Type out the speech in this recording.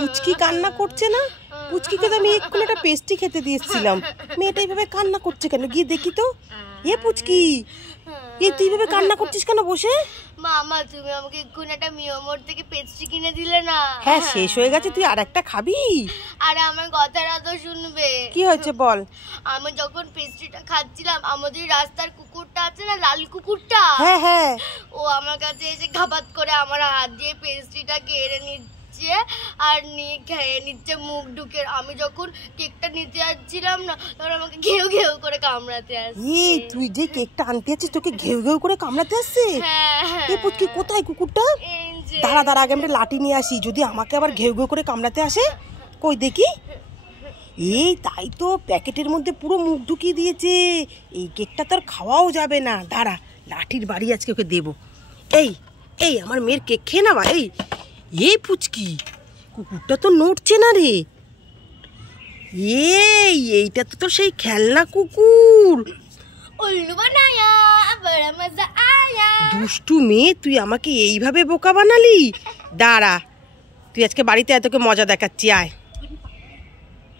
পুচকি কান্না করছে না? পুচকিকে তো আমি এক্ষুনি একটা পেস্ট্রি খেতে দিয়েছিলাম, মেয়েটা এইভাবে কান্না করছে কেন? গিয়ে দেখি তো। এ পুচকি, তুই এইভাবে কান্না করছিস কেন বসে? মামা তুমি আমাকে এক্ষুনি একটা মিয়ামোর থেকে পেস্ট্রি কিনে দিলে না? হ্যাঁ শেষ হয়ে গেছে, তুই আর একটা খাবি? আরে আমার কথাটা তো শুনবে। কি হয়েছে বল। আমি যখন পেস্ট্রিটা খাচ্ছিলাম, আমাদের রাস্তার কুকুরটা আছে না, লাল কুকুরটা, হ্যাঁ হ্যাঁ, ও আমার কাছে এসে ঘাপাত করে আমার হাত দিয়ে পেস্ট্রিটা কেড়ে নিচ্ছে আর নিয়ে খেয়ে নিচ্ছে মুখ ঢুকে। আমি যখন কেকটা নিতে যাচ্ছিলাম না, তখন আমাকে ঘেউ ঘেউ করে কামড়াতে আসছে। তুই যে কেকটা আনতে যাচ্ছিস তোকে ঘেউ ঘেউ করে কামড়াতে আসছে? হ্যাঁ। পুচকি কোথায় কুকুরটা? দাঁড়া দাঁড়া, আগে আমরা লাঠি নিয়ে আসি, যদি আমাকে আবার ঘেউ ঘেউ করে কামড়াতে আসে। কই দেখি। তাই তো, প্যাকেটের মধ্যে পুরো মুখ ঢুকিয়ে দিয়েছে। এই কেকটা তো আর খাওয়াও যাবে না। দাঁড়া, লাঠির বাড়ি আজকে ওকে দেবো। এই আমার মেয়ের কেক খেয়ে না। এই পুচকি, কুকুরটা তো নড়ছে না রে। এইটা তো সেই খেলনা কুকুর। উল্লু বানায়া বড় মজা আয়া। দুষ্টু মেয়ে, তুই আমাকে এইভাবে বোকা বানালি। দাঁড়া, তুই আজকে বাড়িতে তোকে মজা দেখাচ্ছি, আয়।